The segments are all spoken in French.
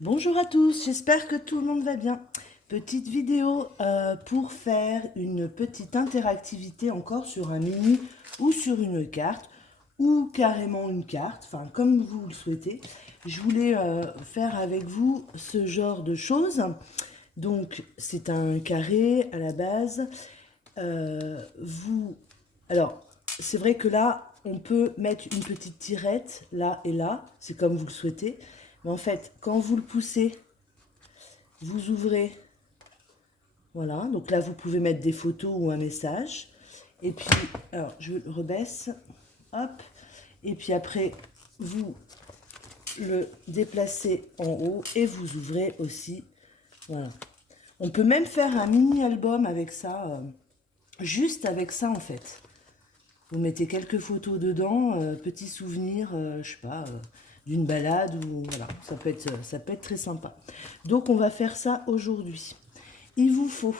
Bonjour à tous, j'espère que tout le monde va bien. Petite vidéo pour faire une petite interactivité encore sur un mini ou sur une carte ou carrément une carte, enfin comme vous le souhaitez. Je voulais faire avec vous ce genre de choses. Donc c'est un carré à la base. Vous, alors c'est vrai que là on peut mettre une petite tirette là et là, c'est comme vous le souhaitez. Mais en fait, quand vous le poussez, vous ouvrez, voilà, donc là vous pouvez mettre des photos ou un message. Et puis, alors je le rebaisse, hop, et puis après vous le déplacez en haut et vous ouvrez aussi, voilà. On peut même faire un mini album avec ça, juste avec ça en fait. Vous mettez quelques photos dedans, petits souvenirs, je sais pas, d'une balade ou voilà, ça peut être très sympa. Donc on va faire ça aujourd'hui. Il vous faut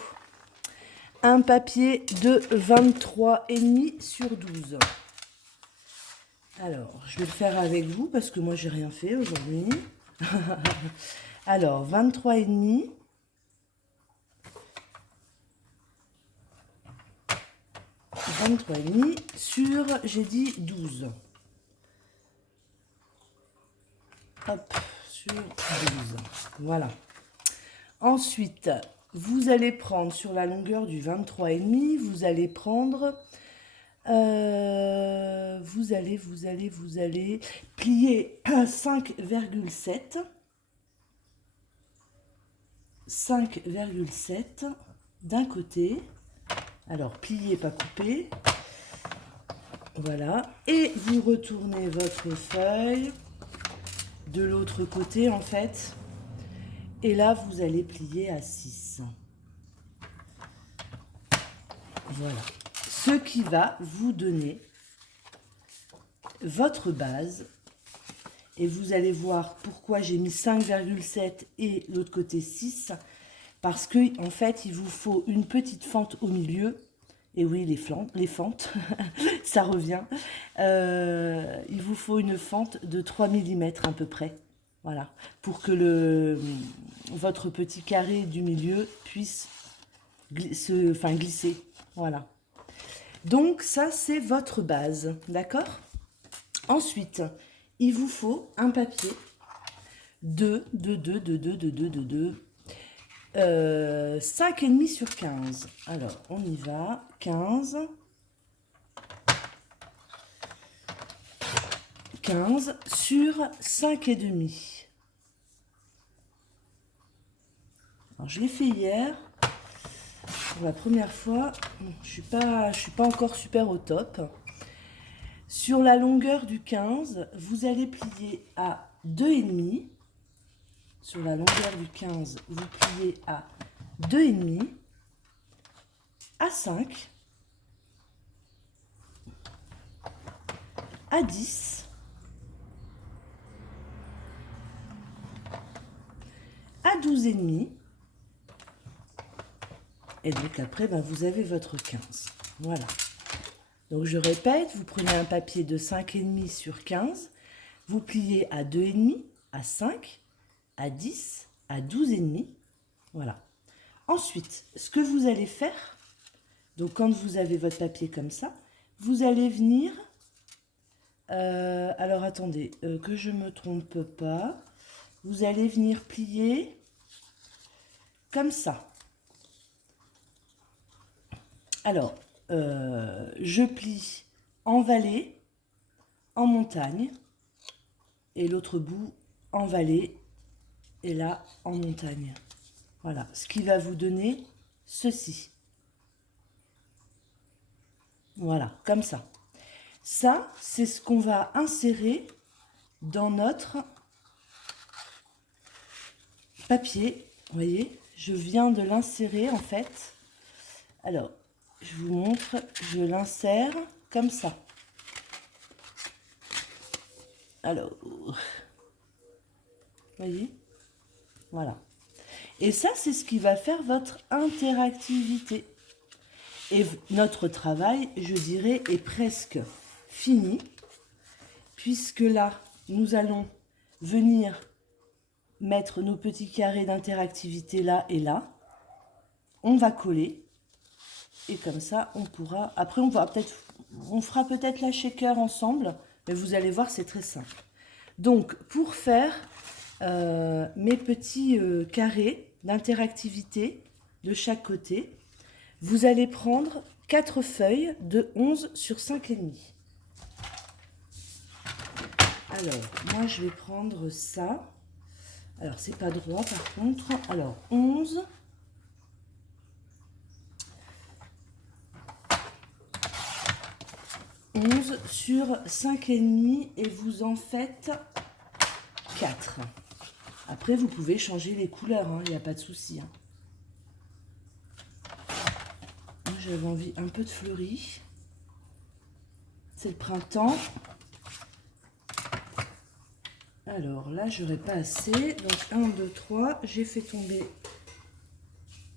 un papier de 23,5 sur 12. Alors, je vais le faire avec vous parce que moi, j'ai rien fait aujourd'hui. Alors, 23,5. 23,5 sur, j'ai dit 12. Hop, sur 12. Voilà. Ensuite, vous allez prendre sur la longueur du 23,5, vous allez prendre, vous allez plier à 5,7 d'un côté. Alors, plier, pas couper. Voilà. Et vous retournez votre feuille de l'autre côté, en fait. Et là, vous allez plier à 6. Voilà. Ce qui va vous donner votre base. Et vous allez voir pourquoi j'ai mis 5,7 et l'autre côté 6. Parce que en fait, il vous faut une petite fente au milieu. Et oui, les fentes, ça revient. Il vous faut une fente de 3 mm à peu près. Voilà. Pour que votre petit carré du milieu puisse glisser. Voilà. Donc ça, c'est votre base. D'accord? Ensuite, il vous faut un papier de 5,5 sur 15. Alors, on y va. 15 sur 5,5. Alors, je l'ai fait hier. Pour la première fois, je suis pas encore super au top. Sur la longueur du 15, vous allez plier à 2,5. Sur la longueur du 15, vous pliez à 2,5, à 5, à 10, à 12,5. Et donc après, ben, vous avez votre 15. Voilà. Donc je répète, vous prenez un papier de 5,5 sur 15, vous pliez à 2,5, à 5, à 10, à 12,5. Voilà. Ensuite, ce que vous allez faire, donc quand vous avez votre papier comme ça, vous allez venir... alors attendez, que je ne me trompe pas. Vous allez venir plier comme ça. Alors, je plie en vallée, en montagne, et l'autre bout en vallée, et là en montagne. Voilà, ce qui va vous donner ceci. Voilà, comme ça. Ça, c'est ce qu'on va insérer dans notre papier. Vous voyez, je viens de l'insérer en fait. Alors, je vous montre, je l'insère comme ça. Alors, vous voyez, voilà. Et ça, c'est ce qui va faire votre interactivité. Et notre travail, je dirais, est presque fini, puisque là, nous allons venir mettre nos petits carrés d'interactivité là et là. On va coller. Et comme ça, on pourra... Après, on fera peut-être la shaker ensemble. Mais vous allez voir, c'est très simple. Donc, pour faire mes petits carrés d'interactivité de chaque côté, vous allez prendre 4 feuilles de 11 sur 5,5. Alors, moi, je vais prendre ça. Alors, c'est pas droit, par contre. Alors, 11. Sur 5,5 et vous en faites 4. Après, vous pouvez changer les couleurs, il n'y a pas de souci. J'avais envie un peu de fleuri. C'est le printemps. Alors là, j'aurais pas assez. Donc 1, 2, 3. J'ai fait tomber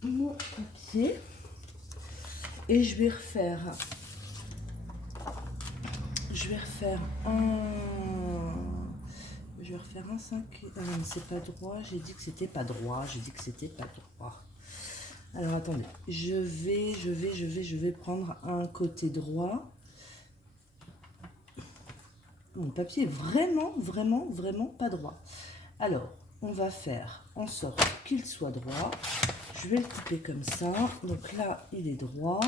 mon papier. Et je vais refaire un 5. Ah non, c'est pas droit. J'ai dit que c'était pas droit. Alors attendez. Je vais prendre un côté droit. Mon papier est vraiment pas droit. Alors, on va faire en sorte qu'il soit droit. Je vais le couper comme ça. Donc là, il est droit.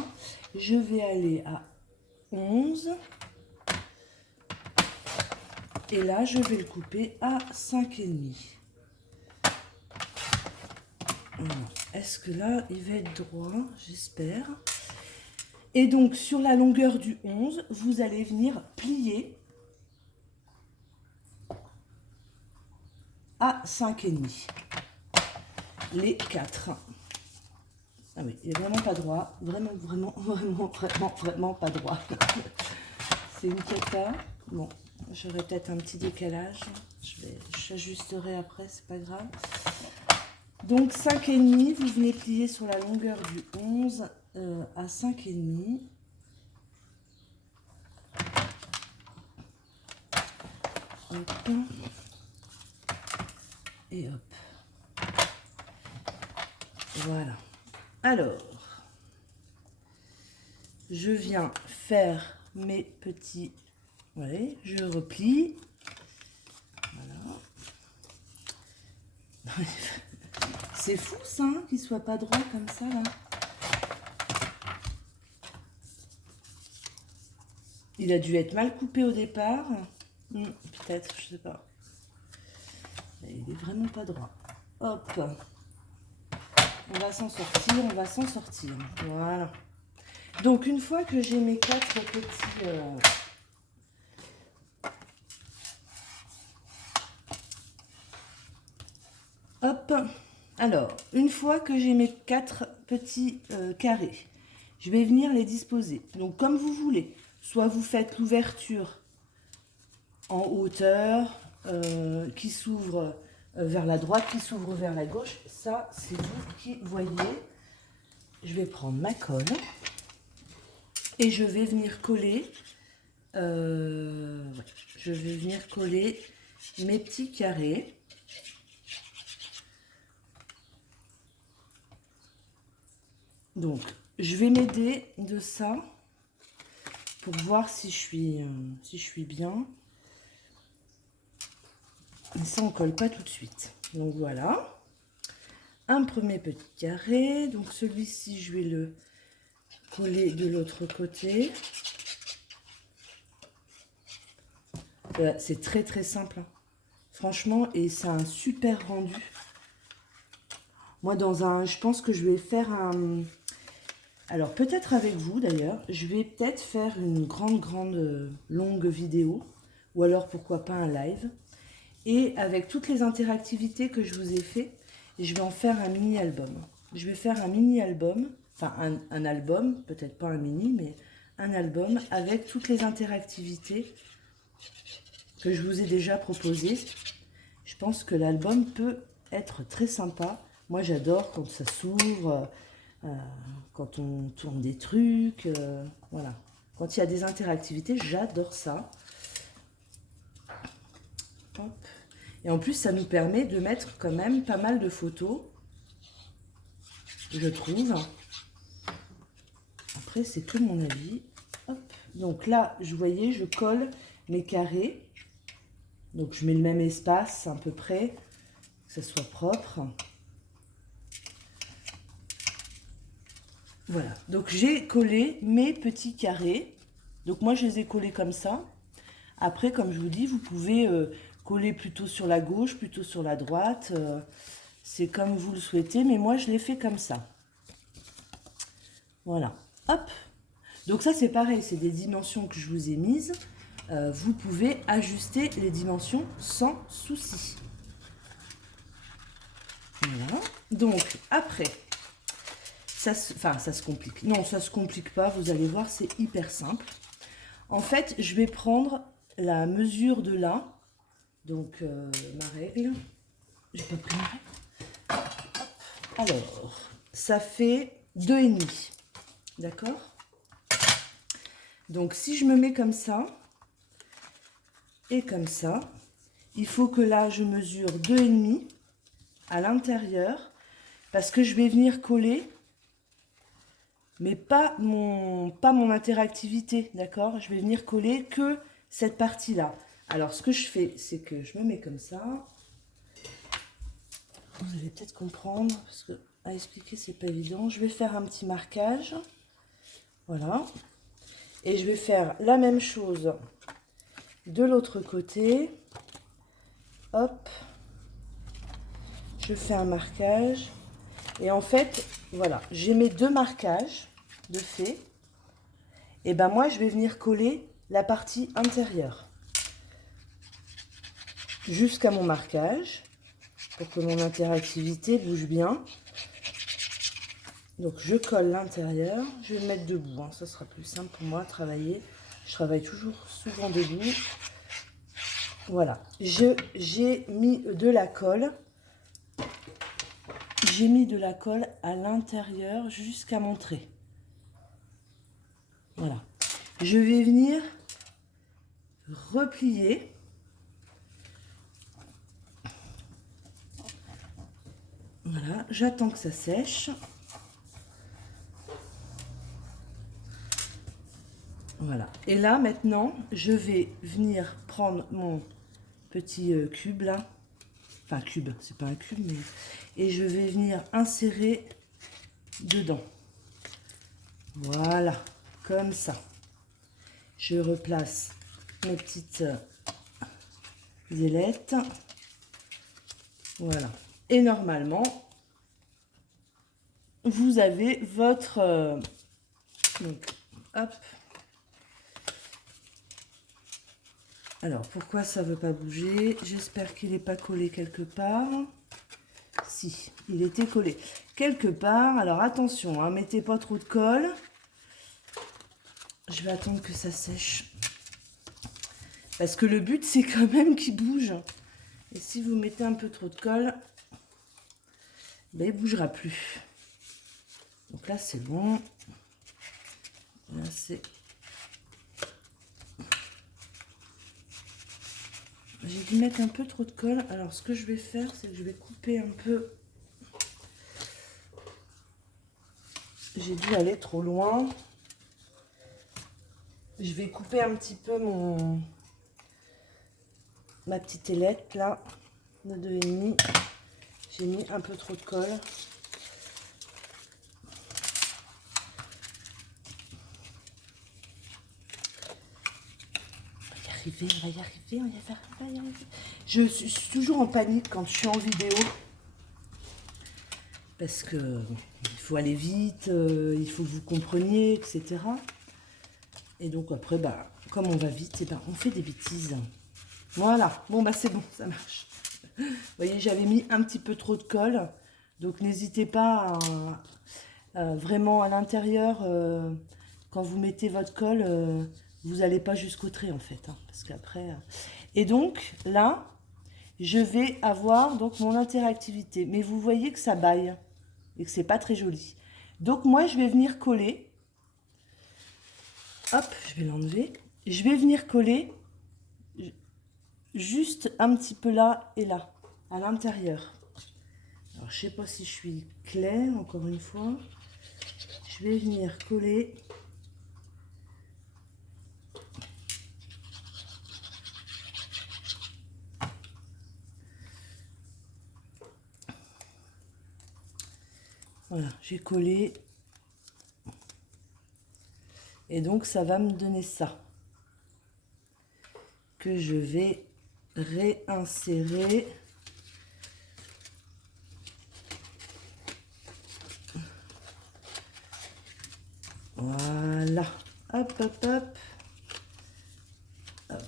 Je vais aller à 11. Et là, je vais le couper à 5,5. Est-ce que là, il va être droit? J'espère. Et donc, sur la longueur du 11, vous allez venir plier à 5,5. Les 4. Ah oui, il est vraiment pas droit. Vraiment pas droit. C'est une cata. Bon, j'aurai peut-être un petit décalage. J'ajusterai après, c'est pas grave. Donc 5,5, vous venez plier sur la longueur du 11 à 5,5. Hop. Et hop. Voilà. Alors, je viens faire mes petits... Ouais, je replie. Voilà. C'est fou ça, qu'il soit pas droit comme ça là. Il a dû être mal coupé au départ. Peut-être, je sais pas. Il est vraiment pas droit. Hop. On va s'en sortir, Voilà. Donc, une fois que j'ai mes 4 petits... Hop. Alors, une fois que j'ai mes 4 petits carrés, je vais venir les disposer. Donc, comme vous voulez. Soit vous faites l'ouverture en hauteur, qui s'ouvre vers la droite, qui s'ouvre vers la gauche. Ça, c'est vous qui voyez. Je vais prendre ma colle et je vais venir coller. Je vais venir coller mes petits carrés. Donc, je vais m'aider de ça pour voir si je suis bien. Mais ça, on colle pas tout de suite. Donc voilà. Un premier petit carré. Donc celui-ci, je vais le coller de l'autre côté. C'est très simple. Franchement, et c'est un super rendu. Moi, je pense que je vais faire un... Alors, peut-être avec vous, d'ailleurs. Je vais peut-être faire une grande, longue vidéo. Ou alors, pourquoi pas un live. Et avec toutes les interactivités que je vous ai fait, je vais en faire un mini-album. Je vais faire un mini-album, enfin un album, peut-être pas un mini, mais un album avec toutes les interactivités que je vous ai déjà proposées. Je pense que l'album peut être très sympa. Moi, j'adore quand ça s'ouvre, quand on tourne des trucs, voilà. Quand il y a des interactivités, j'adore ça. Hop. Et en plus, ça nous permet de mettre quand même pas mal de photos, je trouve. Après, c'est tout mon avis. Hop. Donc là, vous voyez, je colle mes carrés. Donc je mets le même espace à peu près, que ça soit propre. Voilà, donc j'ai collé mes petits carrés. Donc moi, je les ai collés comme ça. Après, comme je vous dis, vous pouvez coller plutôt sur la gauche, plutôt sur la droite. C'est comme vous le souhaitez, mais moi, je l'ai fait comme ça. Voilà, hop. Donc ça, c'est pareil, c'est des dimensions que je vous ai mises. Vous pouvez ajuster les dimensions sans souci. Voilà. Donc, après, ça se complique. Non, ça se complique pas, vous allez voir, c'est hyper simple. En fait, je vais prendre la mesure de là. Donc, ma règle. J'ai pas pris ma règle. Alors, ça fait 2,5. D'accord? Donc, si je me mets comme ça et comme ça, il faut que là, je mesure 2,5 à l'intérieur parce que je vais venir coller, mais pas mon interactivité, d'accord? Je vais venir coller que cette partie-là. Alors, ce que je fais, c'est que je me mets comme ça. Vous allez peut-être comprendre, parce que à expliquer, c'est pas évident. Je vais faire un petit marquage. Voilà. Et je vais faire la même chose de l'autre côté. Hop. Je fais un marquage. Et en fait, voilà, j'ai mes deux marquages de fait. Et ben moi, je vais venir coller la partie intérieure jusqu'à mon marquage pour que mon interactivité bouge bien. Donc je colle l'intérieur, je vais me mettre debout, hein. Ça sera plus simple pour moi à travailler. Je travaille toujours souvent debout. Voilà, j'ai mis de la colle. J'ai mis de la colle à l'intérieur jusqu'à mon trait. Voilà. Je vais venir replier. Voilà, j'attends que ça sèche. Voilà. Et là, maintenant, je vais venir prendre mon petit cube là. Enfin, cube, c'est pas un cube, mais... Et je vais venir insérer dedans. Voilà, comme ça. Je replace mes petites ailettes. Voilà. Et normalement, vous avez votre... donc, hop. Alors, pourquoi ça ne veut pas bouger? J'espère qu'il n'est pas collé quelque part. Si, il était collé quelque part. Alors, attention, hein, mettez pas trop de colle. Je vais attendre que ça sèche. Parce que le but, c'est quand même qu'il bouge. Et si vous mettez un peu trop de colle, ben, il ne bougera plus. Donc là, c'est bon. Là, c'est... J'ai dû mettre un peu trop de colle. Alors, ce que je vais faire, c'est que je vais couper un peu. J'ai dû aller trop loin. Je vais couper un petit peu ma petite ailette, là, de 2,5. J'ai mis un peu trop de colle. On va y arriver, on va y arriver. Je suis toujours en panique quand je suis en vidéo. Parce que il faut aller vite, il faut que vous compreniez, etc. Et donc après, bah, comme on va vite, et ben, on fait des bêtises. Voilà, bon bah c'est bon, ça marche. Vous voyez, j'avais mis un petit peu trop de colle. Donc n'hésitez pas vraiment à l'intérieur, quand vous mettez votre colle, vous n'allez pas jusqu'au trait en fait. Hein, parce qu'après... Et donc là, je vais avoir donc mon interactivité. Mais vous voyez que ça baille et que c'est pas très joli. Donc moi, je vais venir coller. Hop, je vais l'enlever. Je vais venir coller juste un petit peu là et là, à l'intérieur. Alors, je sais pas si je suis claire, encore une fois. Je vais venir coller. Voilà, j'ai collé. Et donc, ça va me donner ça. Que je vais réinsérer. Voilà. Hop, hop, hop. Hop.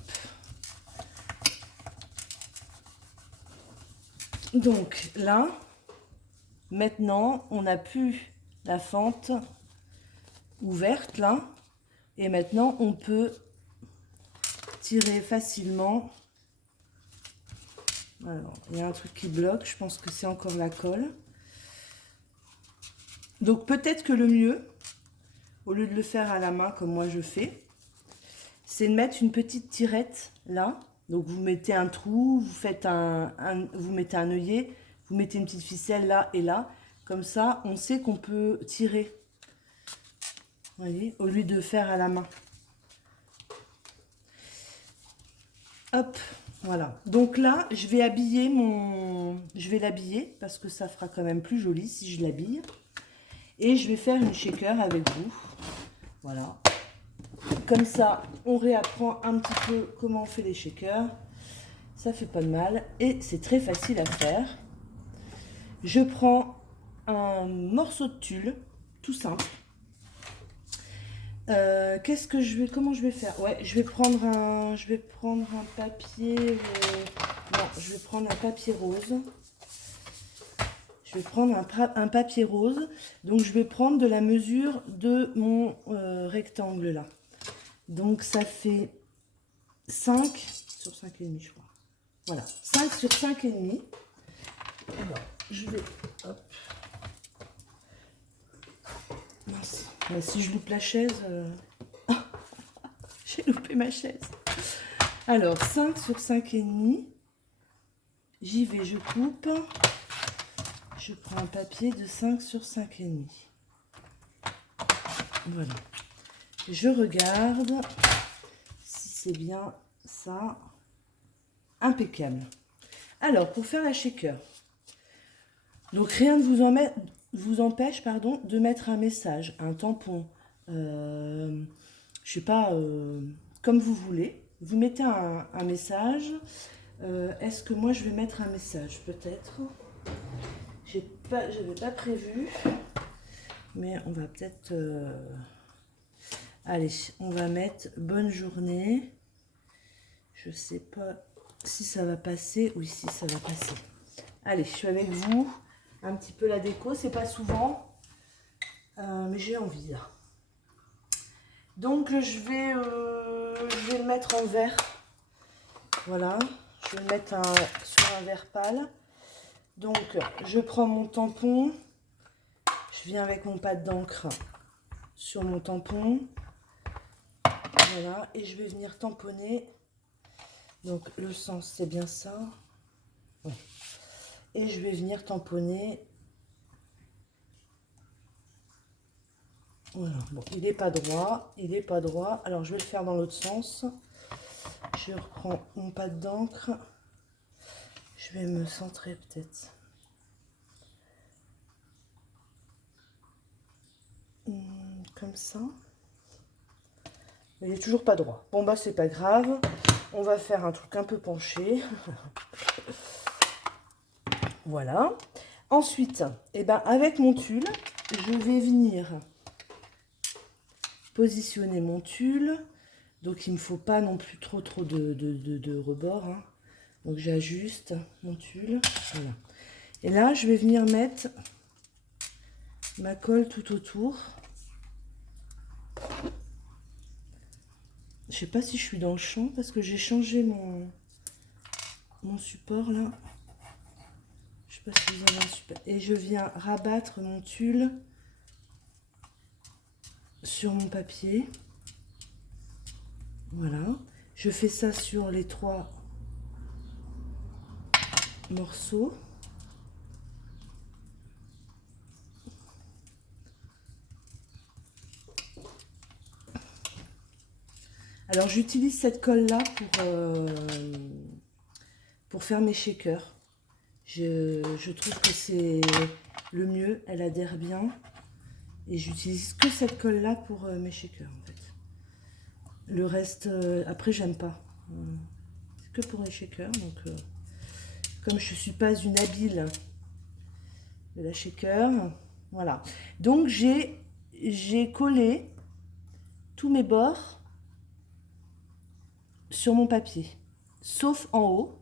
Donc là, maintenant, on n'a plus la fente ouverte là. Et maintenant, on peut tirer facilement. Alors, il y a un truc qui bloque. Je pense que c'est encore la colle. Donc peut-être que le mieux, au lieu de le faire à la main comme moi je fais, c'est de mettre une petite tirette là. Donc vous mettez un trou, vous faites vous mettez un œillet, vous mettez une petite ficelle là et là. Comme ça, on sait qu'on peut tirer. Vous voyez, au lieu de faire à la main. Hop, voilà. Donc là, je vais habiller je vais l'habiller parce que ça fera quand même plus joli si je l'habille. Et je vais faire une shaker avec vous. Voilà. Comme ça, on réapprend un petit peu comment on fait les shakers. Ça fait pas de mal et c'est très facile à faire. Je prends un morceau de tulle, tout simple. Comment je vais faire? Ouais, je vais prendre un papier. Non, je vais prendre un papier rose. Je vais prendre un papier rose. Donc, je vais prendre de la mesure de mon rectangle là. Donc, ça fait 5 sur 5,5, je crois. Voilà, 5 sur 5,5. Alors, je vais... Hop. Mince. Mais si je loupe la chaise... J'ai loupé ma chaise. Alors, 5 sur 5,5. J'y vais, je coupe. Je prends un papier de 5 sur 5,5. Voilà. Je regarde si c'est bien ça. Impeccable. Alors, pour faire la shaker, donc rien ne vous empêche de mettre un message, un tampon, je sais pas, comme vous voulez. Vous mettez un message. Est-ce que moi je vais mettre un message? Peut-être. J'avais pas prévu, mais on va peut-être... Allez, on va mettre bonne journée. Je sais pas si ça va passer. Oui, si ça va passer. Allez, je suis avec vous. Un petit peu la déco, c'est pas souvent, mais j'ai envie là. Donc je vais le mettre en vert. Voilà, je vais le mettre sur un vert pâle. Donc je prends mon tampon, je viens avec mon pad d'encre sur mon tampon. Voilà, et je vais venir tamponner. Donc le sens c'est bien ça. Ouais. Et je vais venir tamponner. Voilà, bon, il n'est pas droit, il n'est pas droit. Alors je vais le faire dans l'autre sens. Je reprends mon pad d'encre. Je vais me centrer peut-être. Comme ça. Il n'est toujours pas droit. Bon bah c'est pas grave. On va faire un truc un peu penché. Voilà. Ensuite, eh ben, avec mon tulle, je vais venir positionner mon tulle. Donc il ne me faut pas non plus trop de rebord. Hein. Donc j'ajuste mon tulle. Voilà. Et là, je vais venir mettre ma colle tout autour. Je sais pas si je suis dans le champ parce que j'ai changé mon support là. Je sais pas si vous avez un support. Et je viens rabattre mon tulle sur mon papier. Voilà. Je fais ça sur les trois morceaux. Alors j'utilise cette colle là pour faire mes shakers. Je trouve que c'est le mieux, elle adhère bien. Et j'utilise que cette colle là pour mes shakers en fait. Le reste, après j'aime pas. C'est que pour les shakers. Donc comme je ne suis pas une habile de la shaker, voilà. Donc j'ai collé tous mes bords sur mon papier, sauf en haut,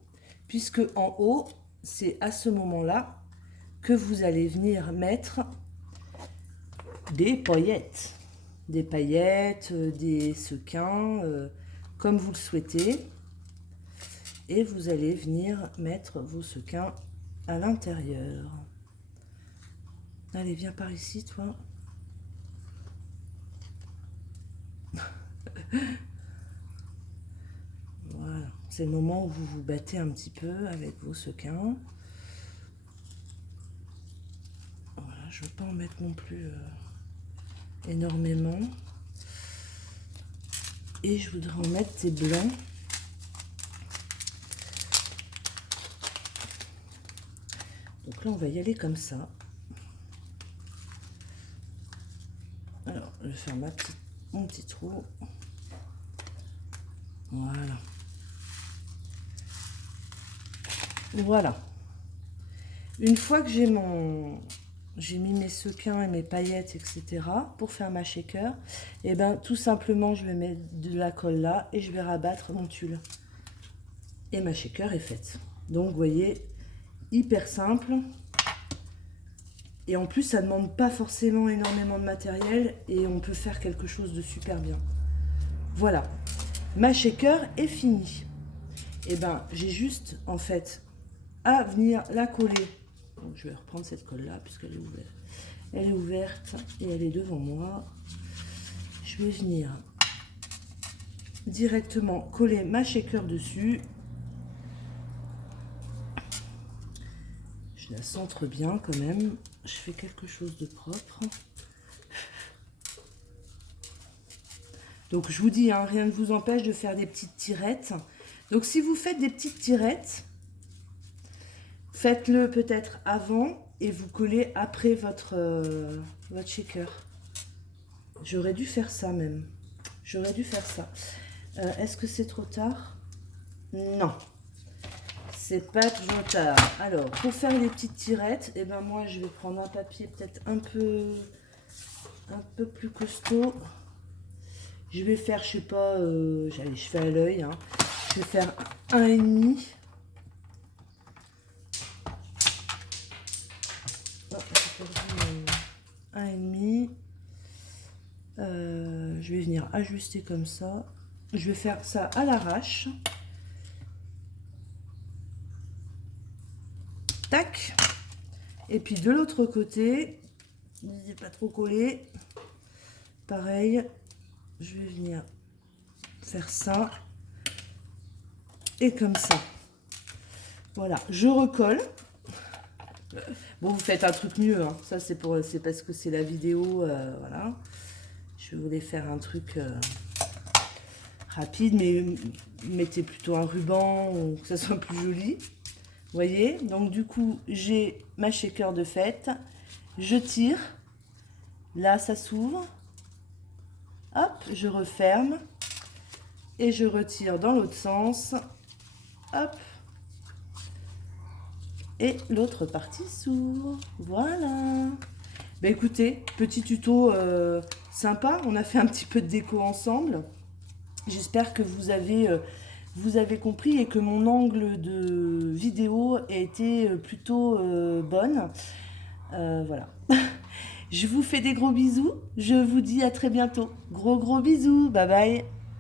puisque en haut, c'est à ce moment-là que vous allez venir mettre des paillettes. Des paillettes, des sequins, comme vous le souhaitez. Et vous allez venir mettre vos sequins à l'intérieur. Allez, viens par ici, toi. Voilà, c'est le moment où vous vous battez un petit peu avec vos sequins. Voilà, je ne veux pas en mettre non plus énormément. Et je voudrais en mettre des blancs. Donc là, on va y aller comme ça. Alors, je vais faire mon petit trou. Voilà. Voilà. Une fois que j'ai mis mes sequins et mes paillettes, etc. pour faire ma shaker, et ben tout simplement, je vais mettre de la colle là et je vais rabattre mon tulle. Et ma shaker est faite. Donc, vous voyez, hyper simple. Et en plus, ça ne demande pas forcément énormément de matériel et on peut faire quelque chose de super bien. Voilà. Ma shaker est finie. Et ben, j'ai juste, en fait, à venir la coller. Donc, je vais reprendre cette colle-là, puisqu'elle est ouverte. Elle est ouverte et elle est devant moi. Je vais venir directement coller ma shaker dessus. Je la centre bien quand même. Je fais quelque chose de propre. Donc je vous dis, hein, rien ne vous empêche de faire des petites tirettes. Donc si vous faites des petites tirettes, faites-le peut-être avant et vous collez après votre shaker. J'aurais dû faire ça même. J'aurais dû faire ça. Est-ce que c'est trop tard? Non. C'est pas trop tard. Alors, pour faire des petites tirettes, et ben moi je vais prendre un papier peut-être un peu plus costaud. Je vais faire, je sais pas, je fais à l'œil, hein. Je vais faire 1,5. Oh, 1,5. Je vais venir ajuster comme ça. Je vais faire ça à l'arrache. Tac. Et puis de l'autre côté, n'hésitez pas trop collé. Pareil, je vais venir faire ça. Et comme ça. Voilà, je recolle. Bon, vous faites un truc mieux, hein. Ça c'est parce que c'est la vidéo, voilà. Je voulais faire un truc rapide, mais mettez plutôt un ruban ou que ça soit plus joli. Vous voyez, donc du coup, j'ai ma shaker de fête. Je tire. Là, ça s'ouvre. Hop, je referme. Et je retire dans l'autre sens. Hop. Et l'autre partie s'ouvre. Voilà. Ben écoutez, petit tuto sympa. On a fait un petit peu de déco ensemble. J'espère que vous avez compris et que mon angle de vidéo a été plutôt bonne. Voilà. Je vous fais des gros bisous. Je vous dis à très bientôt. Gros bisous. Bye bye.